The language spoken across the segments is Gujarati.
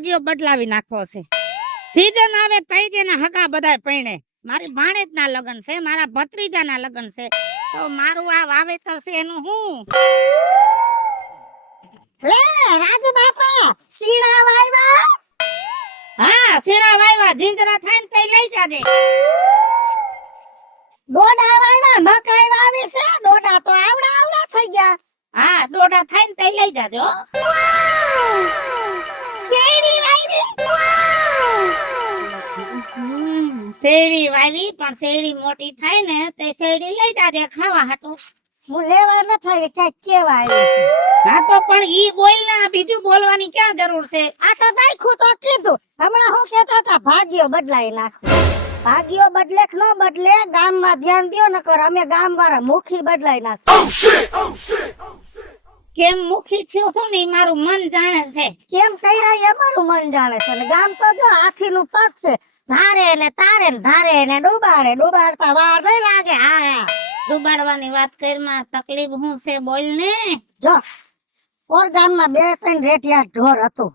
ભાગ્યો બદલાવી નાખવો છે. સીઝન આવે તઈ જેના હગા બધાય પૈણે. મારી ભાણેજના લગ્ન છે, મારા ભત્રીજાના લગ્ન છે, તો મારું આ વાવેતર છે એનું હું. લે રાજુ બાપા સીણા વાવ્યા. હા સીણા વાવ્યા, જીંજરા થાય ને તઈ લઈ જાજે. ડોડા વાવ્યા, મકાઈ વાવી છે, ડોડા તો આવડા થઈ ગયા. હા ડોડા થાય ને તઈ લઈ જાજો. શેરડી વાવી. શેરડી વાવી, પણ શેરડી મોટી થાય ને તે શેરડી લઈ જાજે ખાવા હાટુ. હું લેવા ન થાય કઈ કેવા આવી. હા તો પણ ઈ બોલ ના, બીજું બોલવાની ક્યાં જરૂર છે? આ તો દાખું તો કીધું. હમણાં હું કહેતા હતા ભાગ્યો બદલાઈ નાખો. ભાગ્યો બદલે કે ન બદલે, ગામમાં ધ્યાન દ્યો નકર અમે ગામવાળા મુખી બદલાઈ નાખો. કેમ મુખી થયો છો ને ઈ મારું મન જાણે છે. કેમ કર્યા એ અમારું મન જાણે છે. ને ગામ તો જો હાથીનું પગ છે, ધારે ને તારે ને ધારે ને ડૂબાડે, ડૂબાડતા વાર નહીં લાગે. હા ડુબાડવાની વાત કરમાં તકલીફ હું છે બોલ ને. જો ઓર ગામમાં 2-3 રેટિયા ઢોર હતું.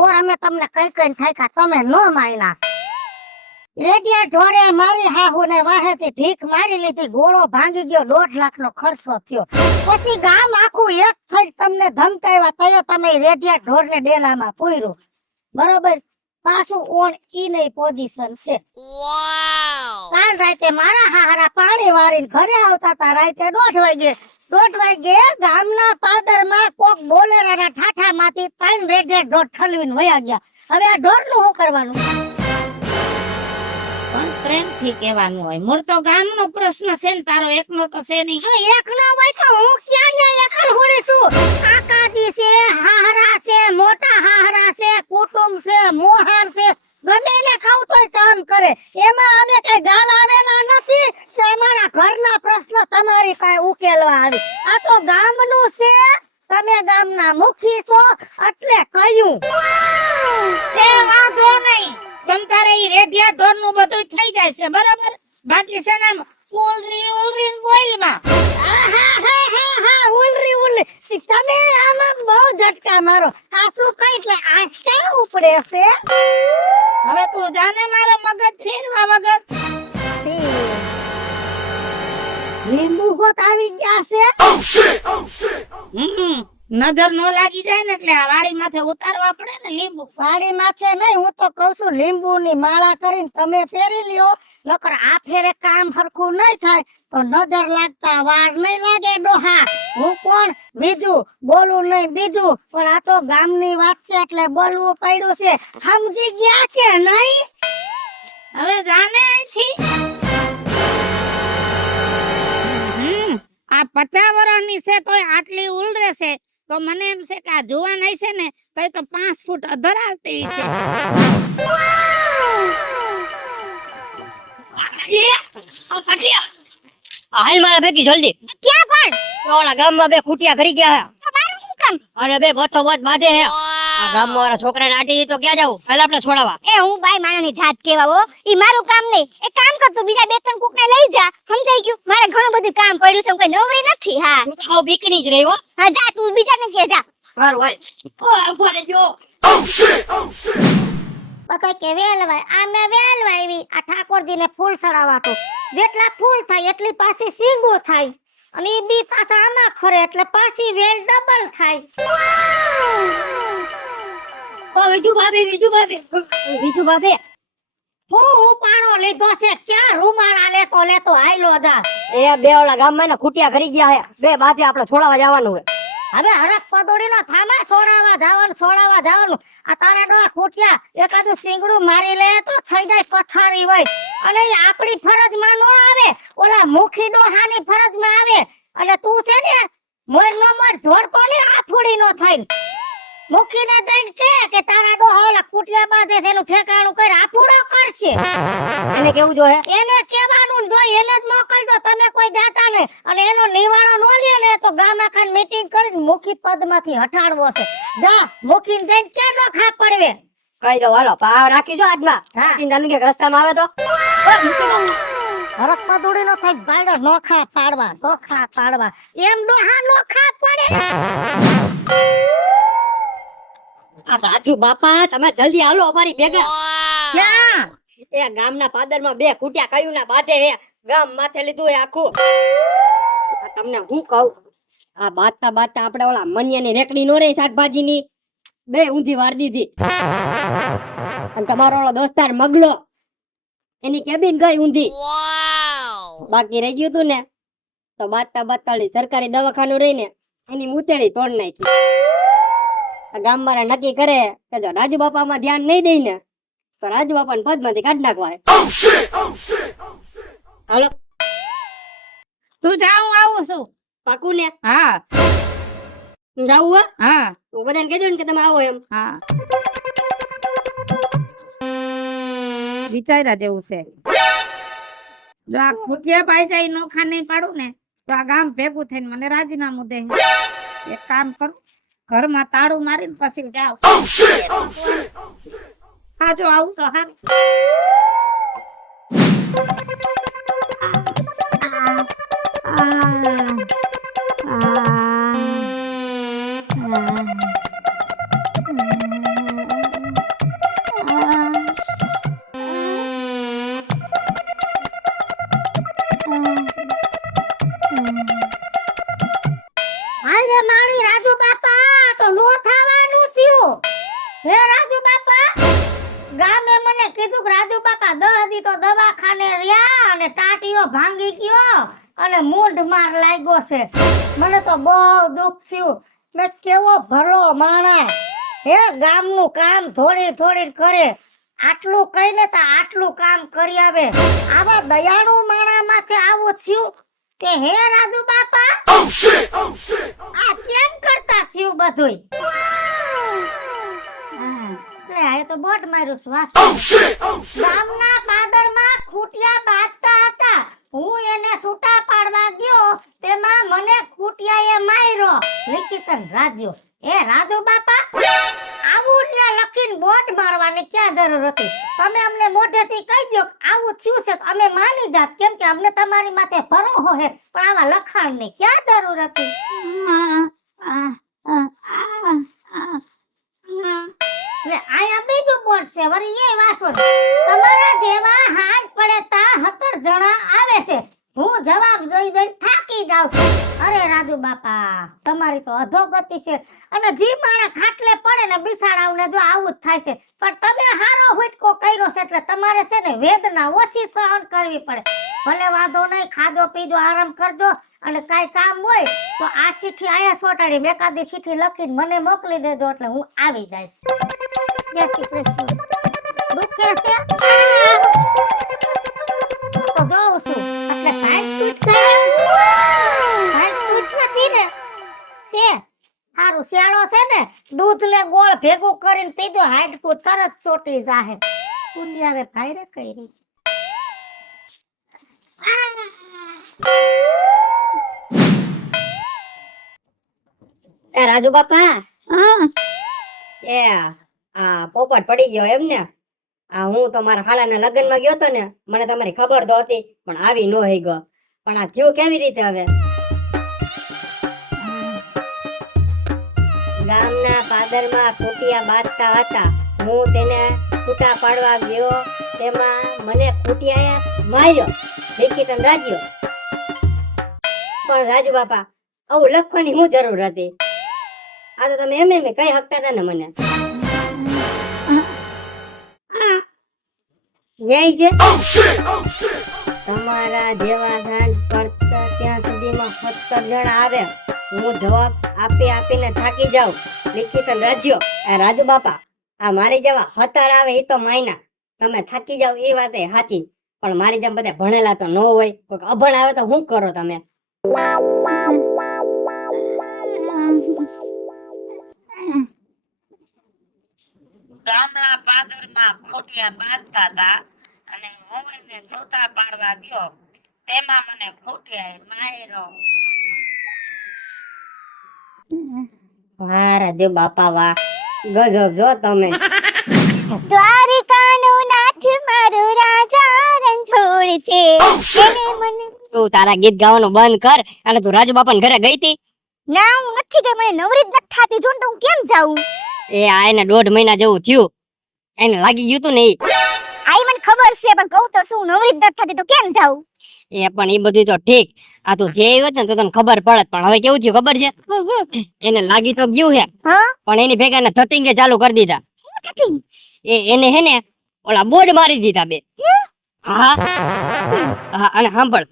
ઓર અમે તમને કઈ કઈ થાક્યા, તમે નો માયના. રેટિયા ઢોરે મારી હાહુને વાહેથી ઢીક મારી લીધી, ગોળો ભાંગી ગયો, 1.5 લાખનો ખર્ચો થયો. પછી ગામ આખું એક થઈ તમને ધમકાવ્યા, તયો તમે રેટિયા ઢોરને ડેલામાં પૂર્યું. બરોબર, પાછું ઓન ઈ નહીં પોઝિશન છે. કાલ રાતે મારા હાહરા પાણી વારીને ઘરે આવતા હતા, રાતે 1:30 વાગે ગામના પાદરમાં કોક બોલેરાના ઠાઠામાંથી 3 રેડિયા ઢોર ઠલવીને વયા ગયા. હવે આ ઢોરનું શું કરવાનું? પણ પ્રેમથી કહેવાનું હોય. મૂળ તો ગામનો પ્રશ્ન છે ને, તારો એકનો તો છે નહીં. હવે એકનો હોય તો હું ક્યાં ન્યા એકલ હોડી છું? કાકાજી છે, હાહરા છે, મોટા હાહરા છે, કુટુંબ છે, મોહાર છે, ગમે એને ખાવ તોય કામ કરે. એમાં અમે કઈ ગાલ આવેલા નથી કે અમારા ઘરના પ્રશ્ન તમારી પાસે ઉકેલવા આવી. આ તો ગામનું છે, તમે ગામના મુખી છો એટલે કહ્યું. એ વાંધો નહીં, તમ તારે ઈ રેડિયા ઢોરનું બધું થઈ જાય છે બરાબર. બાકી છે ને ઉલરી બોલમાં. હા ઉલરી તમે આમાં બહુ ઝટકા મારો. આ શું કઈ એટલે આજ ક્યાં ઉપડે છે? હવે તું જાને મારો મગજ ફેરવા વગર. લીંબુ હોત આવી ગયા છે. નજર નો લાગી જાય ને એટલે આ વાડી માથે ઉતારવા પડે ને લીંબુ. વાડી માથે નહીં, હું તો કહું છું લીંબુની માળા કરીને તમે ફેરી લ્યો, નકર આ ફેરે કામ હરખું નહીં થાય તો નજર લાગતા વાર નહીં લાગે ડોહા. હું કોણ બીજું બોલું નહીં બીજું, પણ આ તો ગામની વાત છે એટલે બોલવું પડ્યું છે. સમજી ગયા કે નહીં? હવે જાને અહીંથી. આ 50 વર્ષની છે તોય આટલી ઉલરે છે, તો મને એમ છે કે આ જુવાન હશે ને તો 5 ફૂટ અધર આવતી છે. હાલ મારા ભેગી જલ્દી. ક્યાં પણ? ઓલા ગામમાં 2 ખૂટિયા કરી ગયા હે. તમારું શું કામ? અને 2 ગોતો ગોત બાંધે હે. આ ગામમાં વાળા છોકરાને આટી તો ક્યાં જાવ? હાલ આપણે છોડાવા. એ હું બાઈ માણાની જાત કેવા હો, ઈ મારું કામ નહીં. એક કામ કર, તું બીજા 2-3 કુકને લઈ જા. સમજાઈ ગયું? મારે ઘણું બધું કામ પડ્યું છે, કોઈ નવરી નથી. હા તું તો બીકણી જ રહી હો. હા જા, તું બીજાને કે જા. હારું હાલ. ઉભો રહેજો. પતા કે વેલવાય, આ મે વેલવાયવી. આ ઠાકોરજીને ફૂલ ચડાવવા તો જેટલા ફૂલ થાય એટલી પાછી સીંગો થાય, અને ઈ બી પાછા આમાં ખરે એટલે પાછી વેલ ડબલ થાય. ઓ વિજુ ભાભી. હું ઉપાડો લીધો છે, ક્યાં રૂમાળા લેતો હાયલો જા. એ 2 ઓલા ગામમાં ના ખૂટિયા કરી ગયા હે. 2 બાથી આપણે છોડાવા જવાનું હે. હવે હરક પદોડીનો થામા સોડાવા જવાનું. આ તારા ડોહા ખૂટ્યા એકાદું સિંગડું મારી લે તો થઈ જાય પથારી હોય. અને ઈ આપણી ફરજમાં નો આવે, ઓલા મુખી ડોહાની ફરજમાં આવે. અને તું છે ને મોર નો મોર ધોડતો ને આફુડી નો થઈને મુખીને જઈને કે તારા ડોહા ઓલા ખૂટિયા બાંધે છે એનું ઠેકાણું કરી આફુડો કરશે. એને કેવું જો હે? એને કહેવાનું જો, એને જ મોકલજો, તમે કોઈ જાતા ને. અને એનો નિવાણો નો લે ને તો ગામ આખાની મીટિંગ કરીને મુખી પદમાંથી હટાડવો છે. જા મુખીને જઈને ક્યાં નો ખા પડવે. કહી દો હાલો. પાવ રાખીજો આજમાં. હા. ચિંતા કે રસ્તામાં આવે તો હરક પદુડી નો થાય ભાઈડો નોખા પાડવા એમ ડોહા નોખા પડે. આ રાજુ બાપા તમે જલ્દી હાલો અમારી ભેગા. ક્યાં? એ ગામના પાદરમાં બે ખૂટ્યા કયું ના બાધે હે, ગામ માથે લીધું હે આખું. આ તમને હું કહું, આ બાદતા બાદતા આપણે ઓલા મનિયાની રેકડી નો રહી શાકભાજીની, બે ઊંધી વાર દીધી. અને તમારો ઓલો દોસ્તાર મગલો, એની કેબિન ગઈ ઊંધી. બાકી રહી ગયું તું ને તો બાદતા બાદતા ઓલી સરકારી દવાખાનું રહીને એની મૂતેડી તોડ નાખી. આ ગામ વાળા નક્કી કરે કે જો રાજુ બાપામાં ધ્યાન નહીં દઈ ને તો રાજુ બાપાને પદમાંથી કાઢી નાખવા. હાલો તું જા, હું આવું છું. પાકું ને? હા હું જાઉં હો? હા હું બધાને કહી દઉં ને કે તમે આવો એમ. હા, વિચાર્યા જેવું છે. જો આ ખૂટિયા પાયસા નોખા નહીં પાડું ને તો આ ગામ ભેગું થઈને મને રાજીનામું દે. એક કામ કરું, ઘરમાં તાળું મારીને પછી જાવ. હા જો આવું તો હા. આજે મારી રાજુ બાપા તો નો થવાનું થયું. હે રાજુ બાપા, ગામે મને કીધું કે રાજુ બાપા 10 દી તો દવાખાને રહ્યા અને ટાટીઓ ભાંગી ગયો અને મૂંઢ માર લાગ્યો છે. મને તો બહુ દુઃખ થયું. મેં કેવો ભલો માણસ, હે ગામનું કામ થોડી થોડી કરે, આટલું કહીને તો આટલું કામ કરી આવે. આવા દયાળુ માણસ માથે આવું થયું કે હે રાજુ બાપા આ કેમ કરતા થયું બધુંય. લે આ તો બોટ માર્યું શ્વાસ. ગામના પાદરમાં ખૂટિયા બાંધતા હતા, હું એને છૂટા પાડવા ગયો તેમાં મને ખૂટિયાએ માર્યો. લીકીતન રાજ્યો. એ રાજુ બાપા, આવું ત્યાં લખીને બોટ મારવાની ક્યાં જરૂર હતી? તમે અમને મોઢેથી કહી દો આવું થયું છે તો અમે માની જાત, કેમ કે અમને તમારી માથે ભરોસો છે, પણ આવા લખાણની ક્યાં જરૂર હતી? લે આયા બીજું બોટ છે, વળી એ વાસો. તમારા જેવા હાથ પડે તા 17 જણા આવે છે, હું જવાબ દઈ દઈ થાકી જાઉં છું. અરે રાજુ બાપા, તમારી તો અધોગતિ છે. અને જી માણસ ખાટલે પડે ને બિસાડાવને જો આવું જ થાય છે. પણ તમે હારો હુટકો કર્યો છે એટલે તમારે છે ને વેદના ઓછી સહન કરવી પડે. ભલે વાંધો નહીં, ખાધો પીધો આરામ કરજો, અને કાંઈ કામ હોય તો આ ચિઠ્ઠી આયા ચોટાડી એકાદી ચિઠ્ઠી લખીને મને મોકલી દેજો એટલે હું આવી જઈશ. જય શ્રી કૃષ્ણ. દુખે છે તો જોઉં છું એટલે ભાઈ તૂટ નથી ને છે. હારું શિયાળો છે ને, દૂધ ને ગોળ ભેગું કરીને પીધો, હાડકું તરત ચોટી જાહે. પુણ્ય હવે ભાઈ રે કરી. એ રાજુ બાપા, એ આ પોપટ પડી ગયો એમ ને? આ હું તો મારા હાલાના લગ્નમાં ગયો તો ને, મને તમારી ખબર તો હતી પણ આવી નો હઈ ગયો. પણ આ થયું કેવી રીતે હવે? ગામના પાદરમાં ખૂટિયા બાંધતા હતા, હું તેને છૂટા પાડવા ગયો, તેમાં મને ખૂટિયાએ માર્યો. લીકીતન રાજ્યો. પણ રાજુ બાપા, આવું લખવાની શું જરૂર હતી? આ તો તમે એમ કઈ હકતા હતા ને મને. ન્યાય છે તમારા જેવા સાંજ પડતા ત્યાં સુધીમાં 17 જણા આવે, હું જવાબ આપીને થાકી જાઉં. લીખિતન રાજ્યો. રાજુ બાપા, આ મારી જેવા 17 આવે એ તો માયના, તમે થાકી જાવ એ વાત સાચી, પણ મારી જેમ બધા ભણેલા તો ન હોય, કોઈક અભણ આવે તો શું કરો તમે? ગામના પાદરમાં ખૂટિયા બાંધતા હતા અને હું એને છૂટા પાડવા ગયો, તેમાં મને ખૂટિયાએ માર્યો. વાહ રાજુ બાપા વાહ, ગજબ જો તમે. દ્વારિકાનો નાથ મારો રાજા રણછોડ છે. એને મને તું તારા ગીત ગાવાનું બંધ કર અને તું રાજુ બાપાને ઘરે ગઈ હતી? ના, હું નથી ગઈ, મને નવરી જ નથી થાતી. જો ને તો હું કેમ જાઉં? એ આ એને 1.5 મહિના જેવું થયું એને લાગી ગયું તું ને આઈ મને ખબર છે પણ કહું તો શું નવરી જ નથી થતી તો કેમ જાઉં એ પણ એ બધું તો ઠીક આ તું જે આવ્યો ને તો તને ખબર પડત પણ હવે કેવું થયું ખબર છે એને લાગી તો ગયું છે હા પણ એની ભેગા એને ધતિંગે ચાલુ કરી દીધા એને હે ને ઓલા બોર્ડ મારી દીધા બે હા હા અને સાંભળ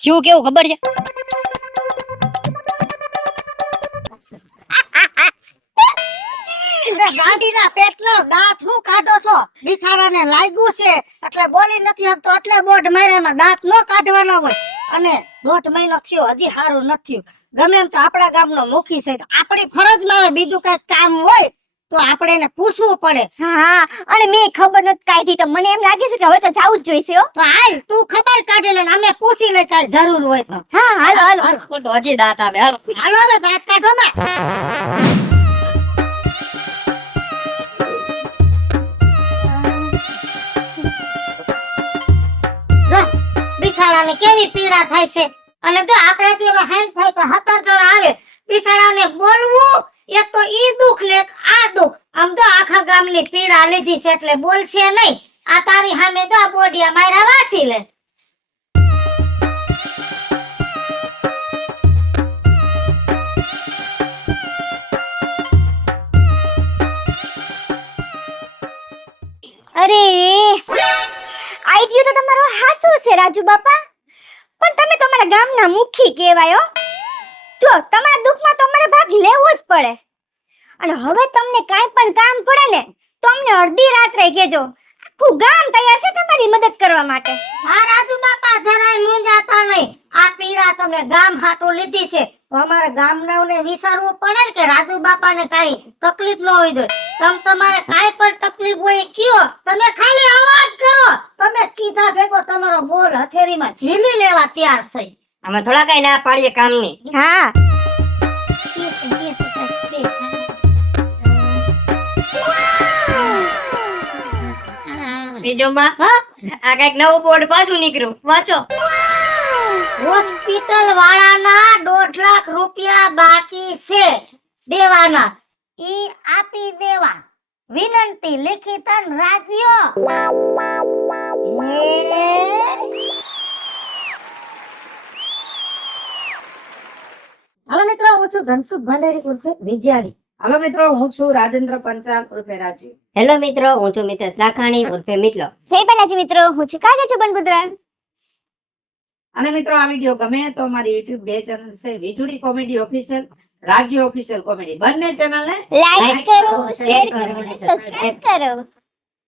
થયું કેવું ખબર છે ગાડીના પેટનો દાંત હું કાઢો છો બિચારાને લાગ્યું છે એટલે બોલી નથી શકતો એટલે બોટ માર્યામાં દાંત નો કાઢવાનો હોય અને 1.5 મહિનો થયો હજી સારું નથી થયું ગમે એમ તો આપણા ગામનો મુખી છે તો આપણી ફરજમાં હોય બીજું કઈ કામ હોય તો આપણે એને પૂછવું પડે હા અને મેં ખબર નથી કાઢી તો મને એમ લાગે છે કે હવે તો જાવું જ જોઈશે હો તો હાલ તું ખબર કાઢી લે ને અમે પૂછી લે કઈ જરૂર હોય તો હા હાલો હાલો તો હજી દાંત આવે હાલો હાલો હવે દાંત કાઢો માં જો બિચારાને કેવી પીડા થાય છે અને જો આપણાથી એવા હેલ્પ થાય તો 17 જણા આવે બિચારાને બોલવું એક તો ઈ દુઃખ ને એક આ દુઃખ આમ તો આખા ગામની પીડા લીધી છે એટલે બોલશે નહીં આ તારી સામે તો આ બોડિયા મારા વાંચી લે અરે આઈડિયો તો તમારો હાચો છે રાજુ બાપા પણ તમે તો અમારા ગામના મુખી કહેવાય હો જો તમારા દુઃખમાં તો અમારે ભાગ લેવો જ પડે અને હવે તમને કાંઈ પણ કામ પડે ને તો અમને અડધી રાત્રે કહેજો આખું ગામ તૈયાર છે તમારી મદદ કરવા માટે આ રાજુ બાપા જરાય મૂંઝાતા નહીં આ પીડા તમે ગામ હાટુ લીધી છે તો અમારા ગામનાઓને વિચારવું પડે ને કે રાજુ બાપાને કાઈ તકલીફ ન હોય જોઈએ તમારે કાઈ પણ તકલીફ હોય કયો તમે ખાલી અવાજ કરો તમે કીધા ભેગો તમારો બોલ હથેળીમાં ઝીલી લેવા તૈયાર છે અમે થોડા કઈ ના પાડીએ કામની હા બીજો માં હા આ કઈક નવું બોર્ડ પાછું નીકળ્યું વાંચો હોસ્પિટલ વાળાના 1.5 લાખ રૂપિયા બાકી છે દેવાના ઈ આપી દેવા વિનંતી લિખિતન રાજ્યો હાલો મિત્રો હું છું ધનસુખ ભંડારી ઉર્ફે વિજયાળી હાલો મિત્રો હું છું રાજેન્દ્ર પંચાલ ઉર્ફે રાજુ હેલો મિત્રો હું છું મિતેશ લાખાણી ઉર્ફે મિતલો જય બાલાજી મિત્રો હું છું કાગા છું બનબુદ્રા અને મિત્રો આ વિડીયો ગમે તો અમારી YouTube 2 ચેનલ છે વીજળી કોમેડી ઓફિશિયલ રાજ્ય ઓફિશિયલ કોમેડી બંને ચેનલ ને લાઈક કરો શેર કરો સબસ્ક્રાઇબ કરો